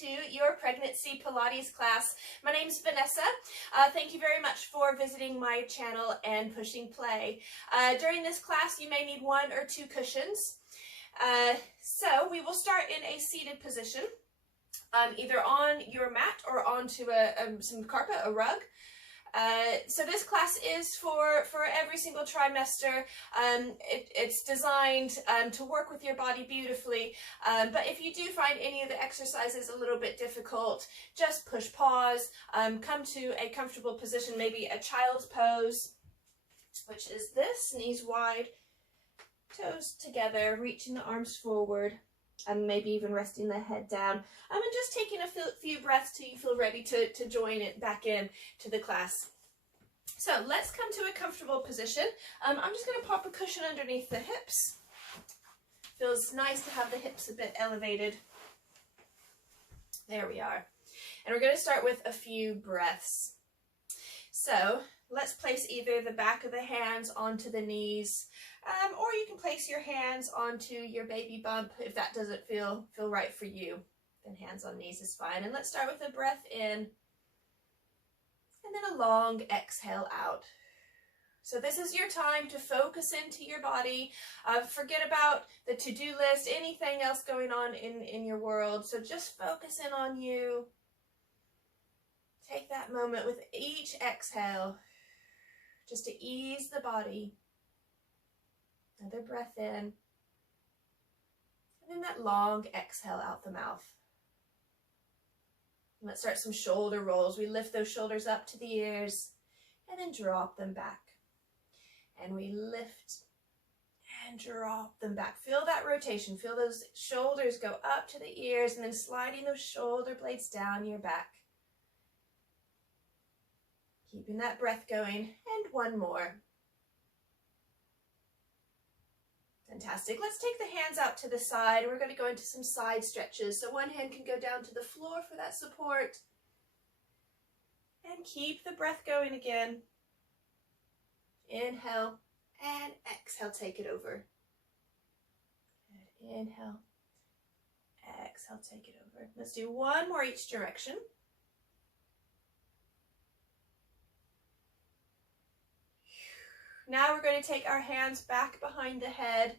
to your pregnancy Pilates class. My name's Vanessa. Thank you very much for visiting my channel and pushing play. During this class, you may need 1 or 2 cushions. So we will start in a seated position, either on your mat or onto some carpet, a rug. So this class is for every single trimester. It's designed to work with your body beautifully, but if you do find any of the exercises a little bit difficult, just push pause, come to a comfortable position, maybe a child's pose, which is this, knees wide, toes together, reaching the arms forward, and maybe even resting the head down, and just taking a few breaths till you feel ready to join it back in to the class. So let's come to a comfortable position. I'm just going to pop a cushion underneath the hips. Feels nice to have the hips a bit elevated. There we are. And we're going to start with a few breaths. So let's place either the back of the hands onto the knees, or you can place your hands onto your baby bump if that doesn't feel right for you. Then hands on knees is fine. And let's start with a breath in, and then a long exhale out. So this is your time to focus into your body. Forget about the to-do list, anything else going on in your world. So just focus in on you. Take that moment with each exhale, just to ease the body. Another breath in, and then that long exhale out the mouth. And let's start some shoulder rolls. We lift those shoulders up to the ears and then drop them back. And we lift and drop them back. Feel that rotation. Feel those shoulders go up to the ears and then sliding those shoulder blades down your back. Keeping that breath going, and one more. Fantastic. Let's take the hands out to the side. We're going to go into some side stretches. So one hand can go down to the floor for that support. And keep the breath going again. Inhale and exhale, take it over. Good. Inhale, exhale, take it over. Let's do one more each direction. Now we're going to take our hands back behind the head.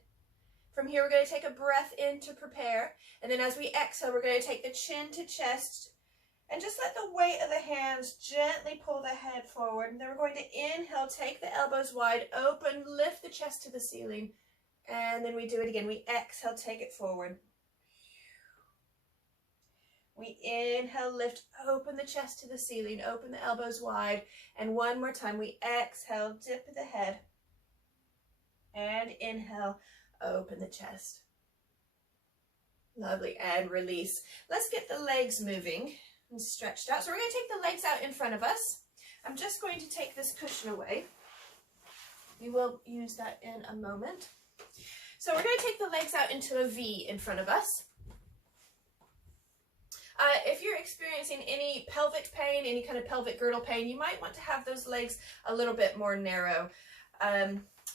From here, we're going to take a breath in to prepare. And then as we exhale, we're going to take the chin to chest and just let the weight of the hands gently pull the head forward. And then we're going to inhale, take the elbows wide open, lift the chest to the ceiling. And then we do it again. We exhale, take it forward. We inhale, lift, open the chest to the ceiling, open the elbows wide. And one more time, we exhale, dip the head. And inhale, open the chest. Lovely, and release. Let's get the legs moving and stretched out. So we're going to take the legs out in front of us. I'm just going to take this cushion away. We will use that in a moment. So we're going to take the legs out into a V in front of us. If you're experiencing any pelvic pain, any kind of pelvic girdle pain, you might want to have those legs a little bit more narrow.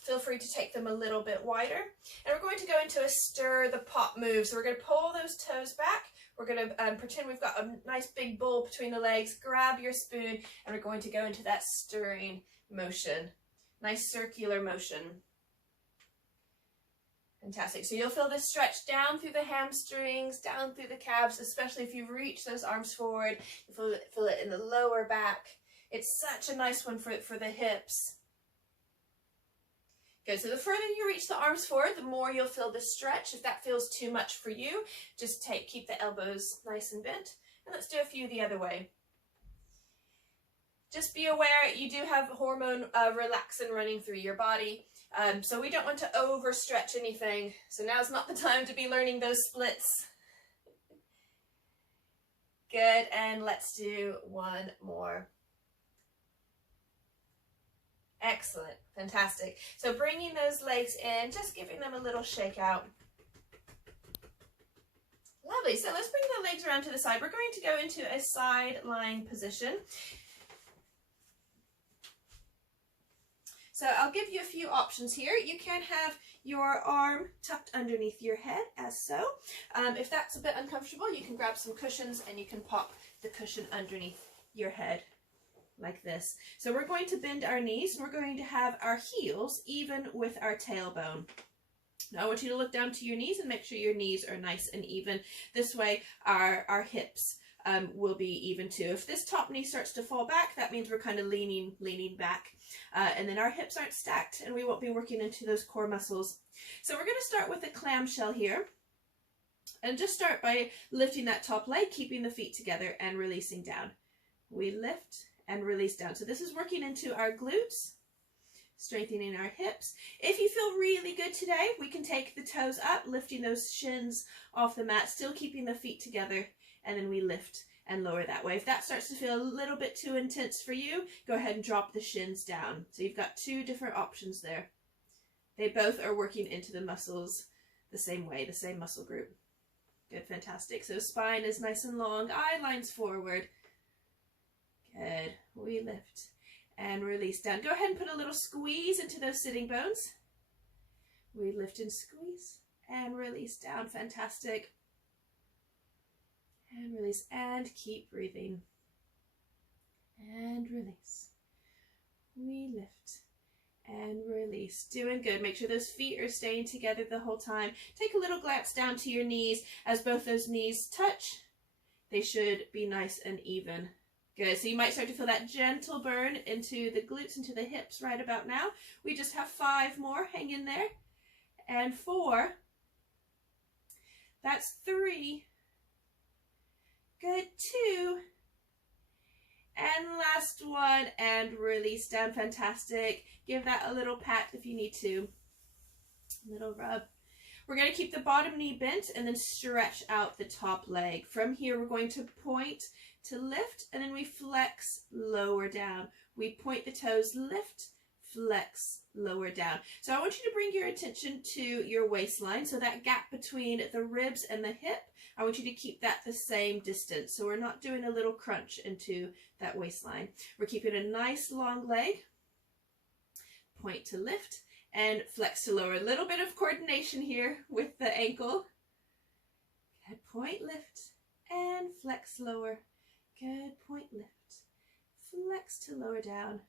Feel free to take them a little bit wider. And we're going to go into a stir the pot move. So we're going to pull those toes back. We're going to pretend we've got a nice big bowl between the legs. Grab your spoon, and we're going to go into that stirring motion. Nice circular motion. Fantastic. So you'll feel this stretch down through the hamstrings, down through the calves, especially if you reach those arms forward. You feel it in the lower back. It's such a nice one for the hips. Good. So the further you reach the arms forward, the more you'll feel the stretch. If that feels too much for you, just keep the elbows nice and bent. And let's do a few the other way. Just be aware you do have hormone relaxin running through your body. So we don't want to overstretch anything. So now's not the time to be learning those splits. Good, and let's do one more. Excellent, fantastic. So bringing those legs in, just giving them a little shake out. Lovely, so let's bring the legs around to the side. We're going to go into a side lying position. So I'll give you a few options here. You can have your arm tucked underneath your head, as so. If that's a bit uncomfortable, you can grab some cushions and you can pop the cushion underneath your head like this. So we're going to bend our knees and we're going to have our heels even with our tailbone. Now I want you to look down to your knees and make sure your knees are nice and even. This way our hips will be even too. If this top knee starts to fall back, that means we're kind of leaning back. And then our hips aren't stacked and we won't be working into those core muscles. So we're going to start with a clamshell here. And just start by lifting that top leg, keeping the feet together and releasing down. We lift and release down. So this is working into our glutes, strengthening our hips. If you feel really good today, we can take the toes up, lifting those shins off the mat, still keeping the feet together, and then we lift and lower that way. If that starts to feel a little bit too intense for you, go ahead and drop the shins down. So you've got two different options there. They both are working into the muscles the same way, the same muscle group. Good, fantastic. So spine is nice and long, eye lines forward. Good. We lift and release down. Go ahead and put a little squeeze into those sitting bones. We lift and squeeze and release down. Fantastic. And release and keep breathing. And release. We lift and release. Doing good. Make sure those feet are staying together the whole time. Take a little glance down to your knees. As both those knees touch, they should be nice and even. Good. So you might start to feel that gentle burn into the glutes, into the hips right about now. We just have 5 more. Hang in there. And 4. That's 3. Good. 2. And last one. And release down. Fantastic. Give that a little pat if you need to. A little rub. We're going to keep the bottom knee bent and then stretch out the top leg. From here, we're going to point to lift, and then we flex, lower down. We point the toes, lift, flex, lower down. So I want you to bring your attention to your waistline. So that gap between the ribs and the hip, I want you to keep that the same distance. So we're not doing a little crunch into that waistline. We're keeping a nice long leg. Point to lift and flex to lower. A little bit of coordination here with the ankle. Good. Point, lift, and flex, lower. Good. Point, lift, flex to lower down.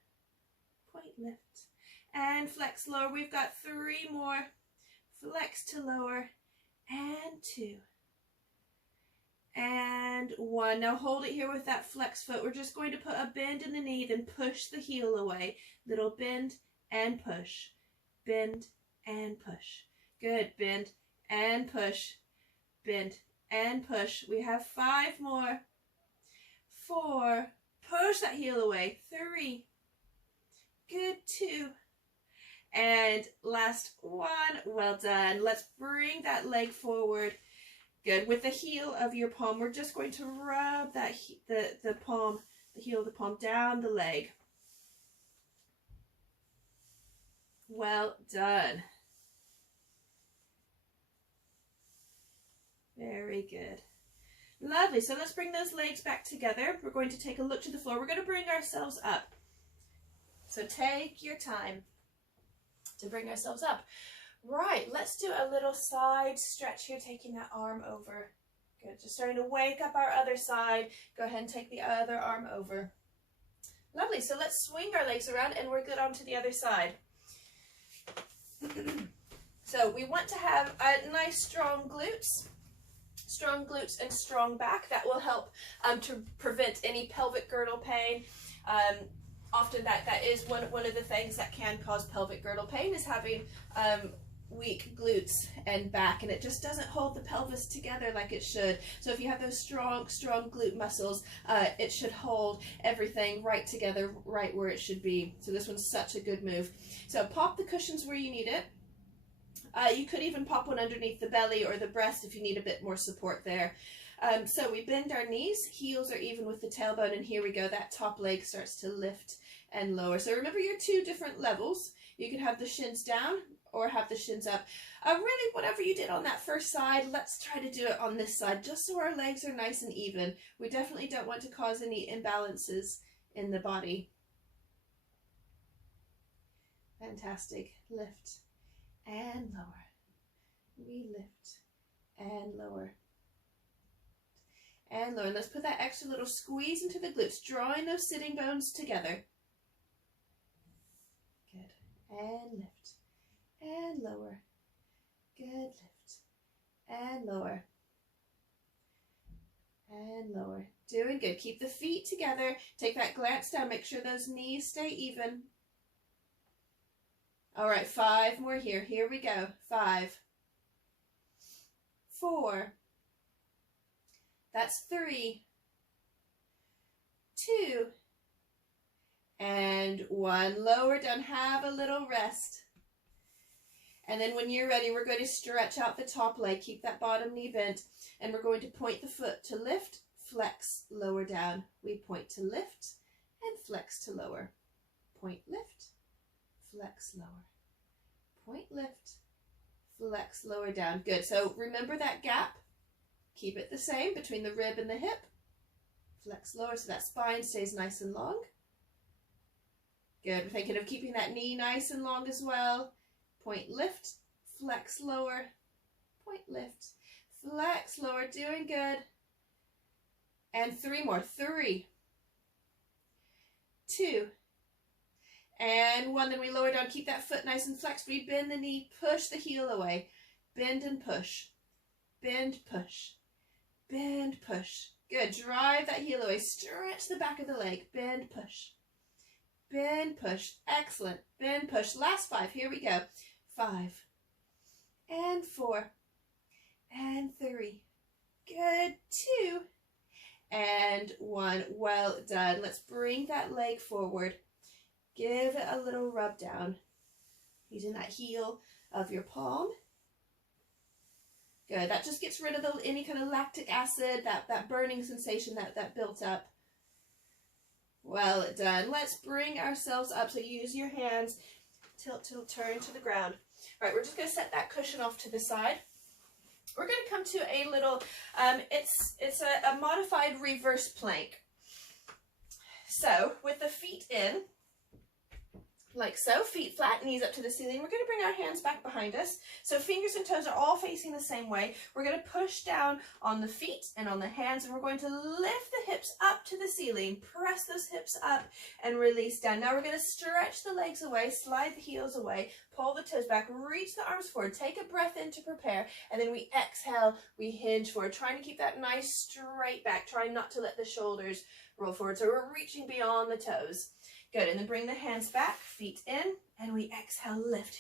Point, lift, and flex, lower. We've got 3 more. Flex to lower, and 2. And 1. Now hold it here with that flex foot. We're just going to put a bend in the knee, then push the heel away. Little bend and push. Bend and push. Good. Bend and push. Bend and push. We have 5 more. 4. Push that heel away. 3. Good. 2. And last 1. Well done. Let's bring that leg forward. Good. With the heel of your palm, we're just going to rub that the palm, the heel of the palm down the leg. Well done. Very good. Lovely. So let's bring those legs back together. We're going to take a look to the floor. We're going to bring ourselves up. So take your time to bring ourselves up. Right, let's do a little side stretch here, taking that arm over. Good, just starting to wake up our other side. Go ahead and take the other arm over. Lovely, so let's swing our legs around and we're good on to the other side. So we want to have a nice strong glutes and strong back. That will help to prevent any pelvic girdle pain. Often that is one of the things that can cause pelvic girdle pain, is having weak glutes and back, and it just doesn't hold the pelvis together like it should. So if you have those strong glute muscles, it should hold everything right together, right where it should be. So this one's such a good move. So pop the cushions where you need it. You could even pop one underneath the belly or the breast if you need a bit more support there. So we bend our knees, heels are even with the tailbone, and here we go, that top leg starts to lift and lower. So remember your 2 different levels. You can have the shins down or have the shins up. Really, whatever you did on that first side, let's try to do it on this side, just so our legs are nice and even. We definitely don't want to cause any imbalances in the body. Fantastic. Lift and lower. We lift and lower. And lower. Let's put that extra little squeeze into the glutes, drawing those sitting bones together. Good. And lift. And lower. Good. Lift. And lower. And lower. Doing good. Keep the feet together. Take that glance down. Make sure those knees stay even. All right, 5 more here. Here we go. 5, 4. That's 3, 2, and 1. Lower down. Have a little rest. And then when you're ready, we're going to stretch out the top leg. Keep that bottom knee bent. And we're going to point the foot to lift, flex, lower down. We point to lift and flex to lower. Point, lift, flex, lower. Point, lift, flex, lower down. Good. So remember that gap. Keep it the same between the rib and the hip. Flex, lower, so that spine stays nice and long. Good. We're thinking of keeping that knee nice and long as well. Point, lift, flex, lower. Point, lift, flex, lower. Doing good. And 3 more. 3, 2, and 1. Then we lower down. Keep that foot nice and flexed. We bend the knee. Push the heel away. Bend and push. Bend, push. Bend, push. Good. Drive that heel away. Stretch the back of the leg. Bend, push. Bend, push. Excellent. Bend, push. Last 5. Here we go. 5 and 4 and 3. Good. 2 and 1. Well done. Let's bring that leg forward. Give it a little rub down using that heel of your palm. Good. That just gets rid of any kind of lactic acid, that burning sensation that built up. Well done. Let's bring ourselves up. So use your hands. Tilt, tilt, turn to the ground. All right, we're just going to set that cushion off to the side. We're going to come to a little, it's a modified reverse plank. So with the feet in, like so, feet flat, knees up to the ceiling. We're going to bring our hands back behind us. So fingers and toes are all facing the same way. We're going to push down on the feet and on the hands, and we're going to lift the hips up to the ceiling. Press those hips up and release down. Now we're going to stretch the legs away, slide the heels away, pull the toes back, reach the arms forward, take a breath in to prepare, and then we exhale, we hinge forward, trying to keep that nice straight back, trying not to let the shoulders roll forward. So we're reaching beyond the toes. Good, and then bring the hands back, feet in, and we exhale, lift.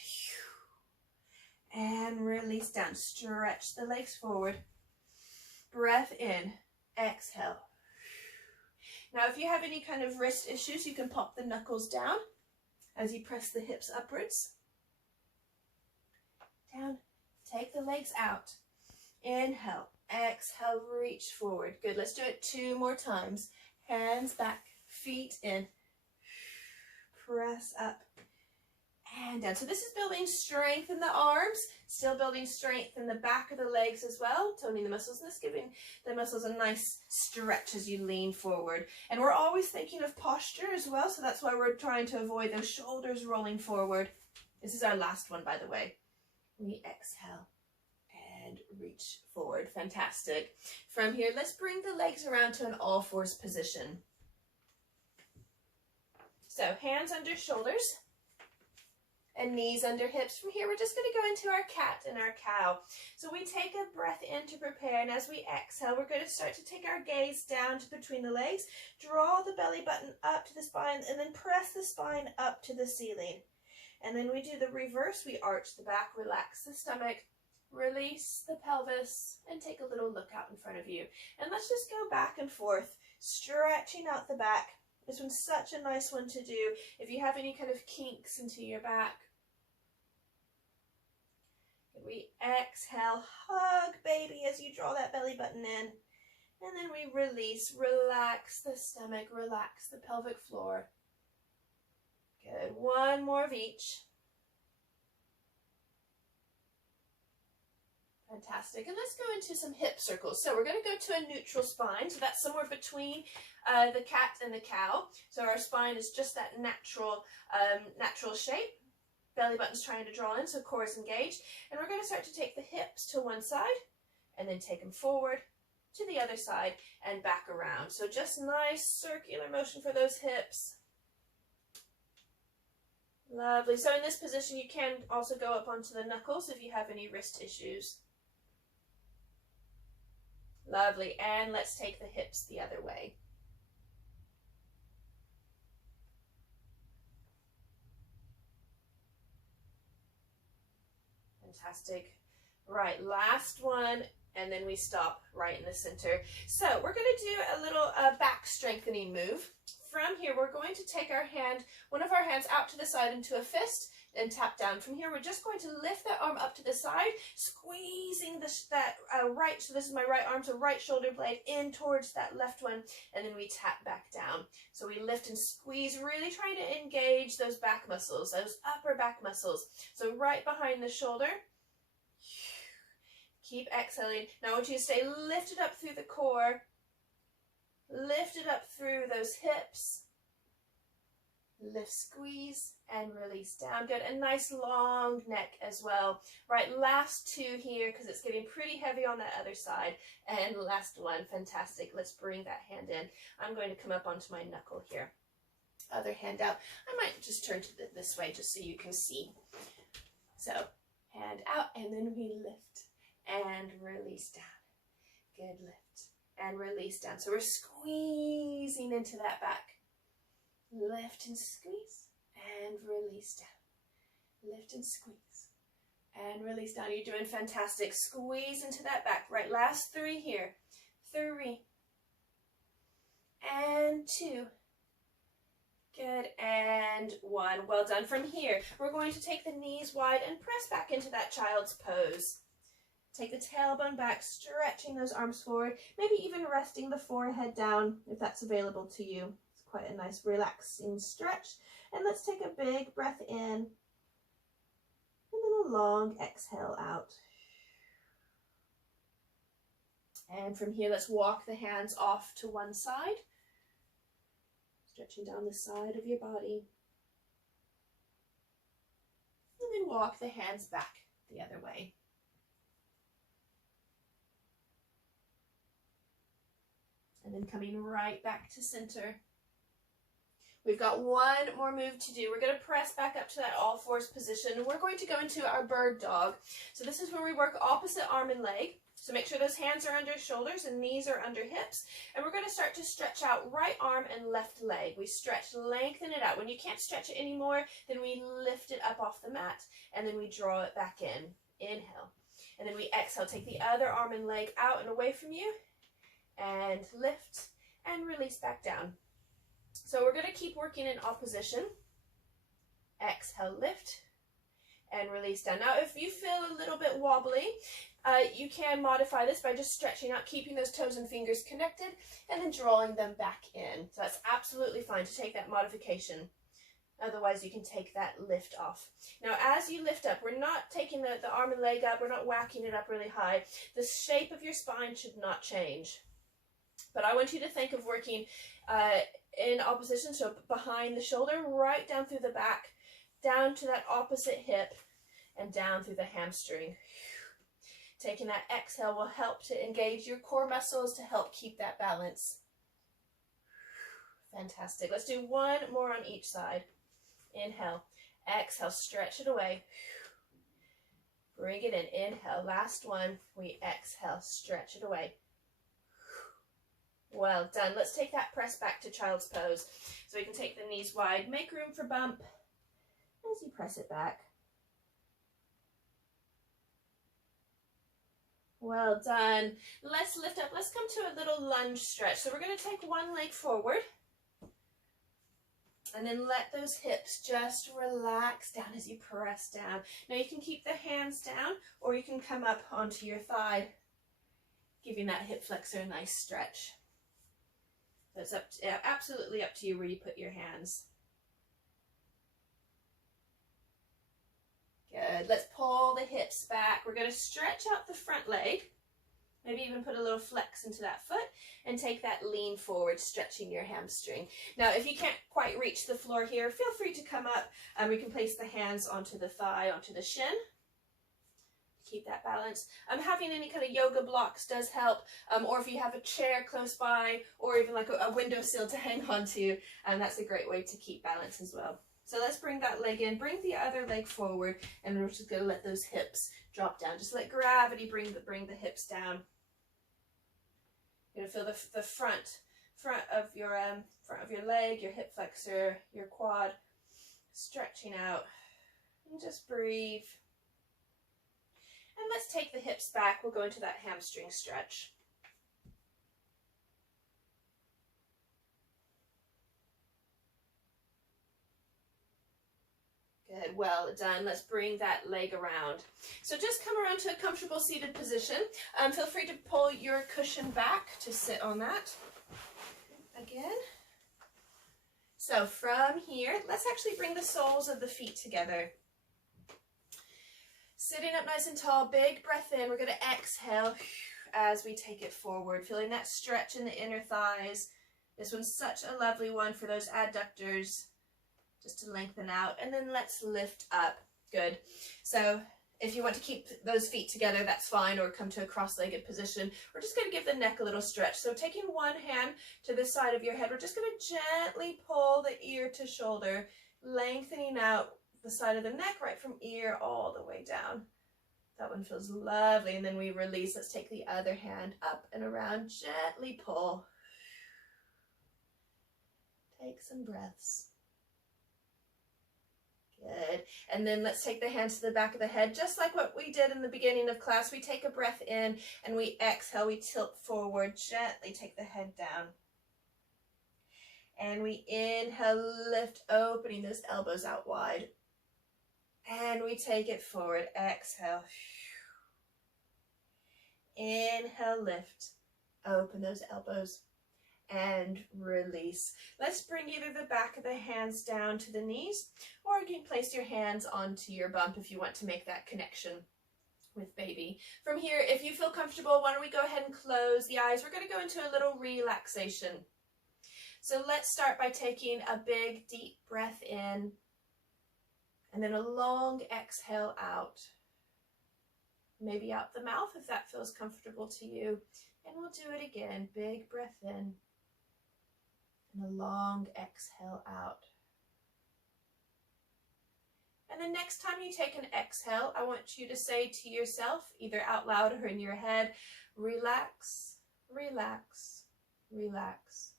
And release down. Stretch the legs forward. Breath in, exhale. Now, if you have any kind of wrist issues, you can pop the knuckles down as you press the hips upwards. Down, take the legs out. Inhale, exhale, reach forward. Good, let's do it 2 more times. Hands back, feet in. Press up and down. So this is building strength in the arms, still building strength in the back of the legs as well, toning the muscles, and this giving the muscles a nice stretch as you lean forward. And we're always thinking of posture as well, so that's why we're trying to avoid those shoulders rolling forward. This is our last one, by the way. We exhale and reach forward. Fantastic. From here, let's bring the legs around to an all-fours position. So hands under shoulders and knees under hips. From here, we're just going to go into our cat and our cow. So we take a breath in to prepare, and as we exhale, we're going to start to take our gaze down to between the legs, draw the belly button up to the spine, and then press the spine up to the ceiling. And then we do the reverse. We arch the back, relax the stomach, release the pelvis, and take a little look out in front of you. And let's just go back and forth, stretching out the back. This one's such a nice one to do if you have any kind of kinks into your back. We exhale, hug baby as you draw that belly button in. And then we release, relax the stomach, relax the pelvic floor. Good, 1 more of each. Fantastic. And let's go into some hip circles. So we're going to go to a neutral spine. So that's somewhere between the cat and the cow. So our spine is just that natural shape. Belly button's trying to draw in, so core is engaged. And we're going to start to take the hips to one side and then take them forward to the other side and back around. So just nice circular motion for those hips. Lovely. So in this position, you can also go up onto the knuckles if you have any wrist issues. Lovely. And let's take the hips the other way. Fantastic. Right, last one, and then we stop right in the center. So we're going to do a little back strengthening move. From here, we're going to take our hand, one of our hands out to the side into a fist, and tap down. From here, we're just going to lift that arm up to the side, squeezing that right, so this is my right arm, so right shoulder blade in towards that left one, and then we tap back down. So we lift and squeeze, really trying to engage those back muscles, those upper back muscles. So right behind the shoulder. Keep exhaling. Now I want you to stay lifted up through the core, lifted up through those hips. Lift, squeeze, and release down. Good. And nice long neck as well. Right, last two here because it's getting pretty heavy on that other side. And last one. Fantastic. Let's bring that hand in. I'm going to come up onto my knuckle here. Other hand out. I might just turn to this way just so you can see. So, hand out, and then we lift and release down. Good. Lift and release down. So we're squeezing into that back. Lift and squeeze and release down. Lift and squeeze and release down. You're doing fantastic. Squeeze into that back. Right, last three here. 3 and 2. Good, and 1. Well done. From here, we're going to take the knees wide and press back into that child's pose. Take the tailbone back, stretching those arms forward, maybe even resting the forehead down if that's available to you. Quite a nice relaxing stretch. And let's take a big breath in and then a long exhale out. And from here, let's walk the hands off to one side, stretching down the side of your body. And then walk the hands back the other way. And then coming right back to center. We've got one more move to do. We're going to press back up to that all fours position, and we're going to go into our bird dog. So this is where we work opposite arm and leg. So make sure those hands are under shoulders and knees are under hips. And we're going to start to stretch out right arm and left leg. We stretch, lengthen it out. When you can't stretch it anymore, then we lift it up off the mat, and then we draw it back in. Inhale. And then we exhale. Take the other arm and leg out and away from you, and lift and release back down. So we're going to keep working in opposition. Exhale, lift, and release down. Now, if you feel a little bit wobbly, you can modify this by just stretching out, keeping those toes and fingers connected, and then drawing them back in. So that's absolutely fine to take that modification. Otherwise, you can take that lift off. Now, as you lift up, we're not taking the arm and leg up. We're not whacking it up really high. The shape of your spine should not change. But I want you to think of working in opposition, so behind the shoulder, right down through the back, down to that opposite hip, and down through the hamstring. Taking that exhale will help to engage your core muscles to help keep that balance. Fantastic. Let's do one more on each side. Inhale, exhale, stretch it away. Bring it in. Inhale, last one. We exhale, stretch it away. Well done. Let's take that press back to child's pose. So we can take the knees wide, make room for bump as you press it back. Well done. Let's lift up. Let's come to a little lunge stretch. So we're going to take one leg forward and then let those hips just relax down as you press down. Now you can keep the hands down, or you can come up onto your thigh, giving that hip flexor a nice stretch. That's absolutely up to you where you put your hands. Good. Let's pull the hips back. We're going to stretch out the front leg Maybe even put a little flex into that foot and take that lean forward, stretching your hamstring. Now, if you can't quite reach the floor here, feel free to come up. We can place the hands onto the thigh, onto the shin. Keep that balance. Having any kind of yoga blocks does help, or if you have a chair close by, or even like a windowsill to hang on to, that's a great way to keep balance as well. So let's bring that leg in, bring the other leg forward, and we're just going to let those hips drop down. Just let gravity bring the hips down. You're going to feel the front of your leg, your hip flexor, your quad stretching out, and just breathe. And let's take the hips back. We'll go into that hamstring stretch. Good, well done. Let's bring that leg around. So just come around to a comfortable seated position. Feel free to pull your cushion back to sit on that again. So from here, let's actually bring the soles of the feet together. Sitting up nice and tall, big breath in. We're going to exhale as we take it forward, feeling that stretch in the inner thighs. This one's such a lovely one for those adductors, just to lengthen out. And then let's lift up. Good. So if you want to keep those feet together, that's fine, or come to a cross-legged position. We're just going to give the neck a little stretch. So taking one hand to the side of your head, we're just going to gently pull the ear to shoulder, lengthening out the side of the neck, right from ear all the way down. That one feels lovely. And then we release. Let's take the other hand up and around, gently pull. Take some breaths. Good. And then let's take the hands to the back of the head, just like what we did in the beginning of class. We take a breath in and we exhale, we tilt forward, gently take the head down. And we inhale, lift, opening those elbows out wide. And we take it forward, exhale. Inhale, lift, open those elbows, and release. Let's bring either the back of the hands down to the knees, or you can place your hands onto your bump if you want to make that connection with baby. From here, if you feel comfortable, why don't we go ahead and close the eyes. We're going to go into a little relaxation. So let's start by taking a big, deep breath in, and then a long exhale out. Maybe out the mouth if that feels comfortable to you. And we'll do it again. Big breath in, and a long exhale out. And the next time you take an exhale, I want you to say to yourself, either out loud or in your head, relax, relax, relax.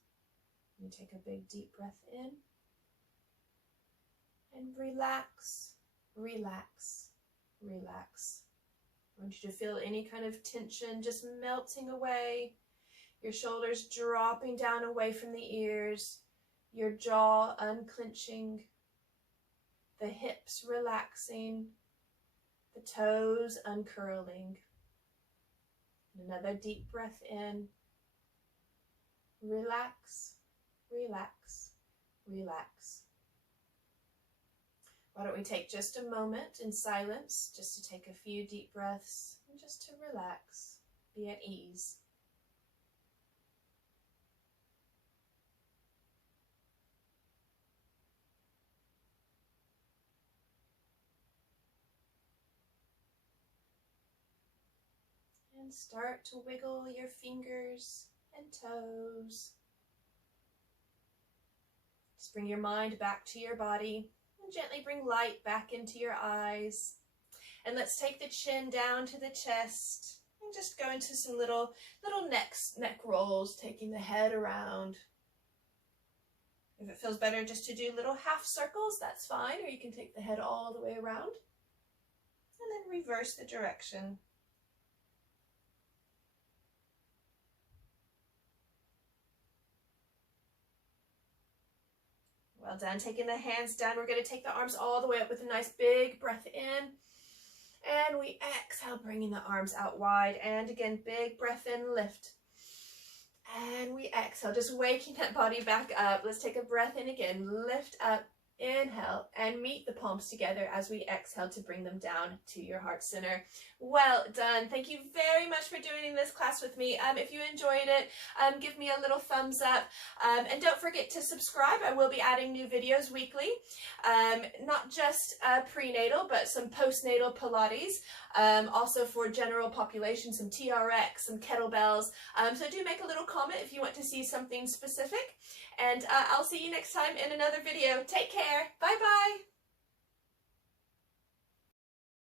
You take a big deep breath in, and relax, relax, relax. I want you to feel any kind of tension just melting away, your shoulders dropping down away from the ears, your jaw unclenching, the hips relaxing, the toes uncurling. Another deep breath in. Relax, relax, relax. Why don't we take just a moment in silence, just to take a few deep breaths and just to relax, be at ease. And start to wiggle your fingers and toes. Just bring your mind back to your body. And gently bring light back into your eyes. And let's take the chin down to the chest and just go into some little neck rolls, taking the head around. If it feels better just to do little half circles, that's fine, or you can take the head all the way around. And then reverse the direction. Well done. Taking the hands down, we're going to take the arms all the way up with a nice big breath in. And we exhale, bringing the arms out wide. And again, big breath in, lift. And we exhale, just waking that body back up. Let's take a breath in again. Lift up, Inhale and meet the palms together as we exhale to bring them down to your heart center. Well done. Thank you very much for doing this class with me. If you enjoyed it, give me a little thumbs up. And don't forget to subscribe. I will be adding new videos weekly. Not just prenatal, but some postnatal Pilates. Also for general population, some TRX, some kettlebells. So do make a little comment if you want to see something specific. And I'll see you next time in another video. Take care. Bye-bye.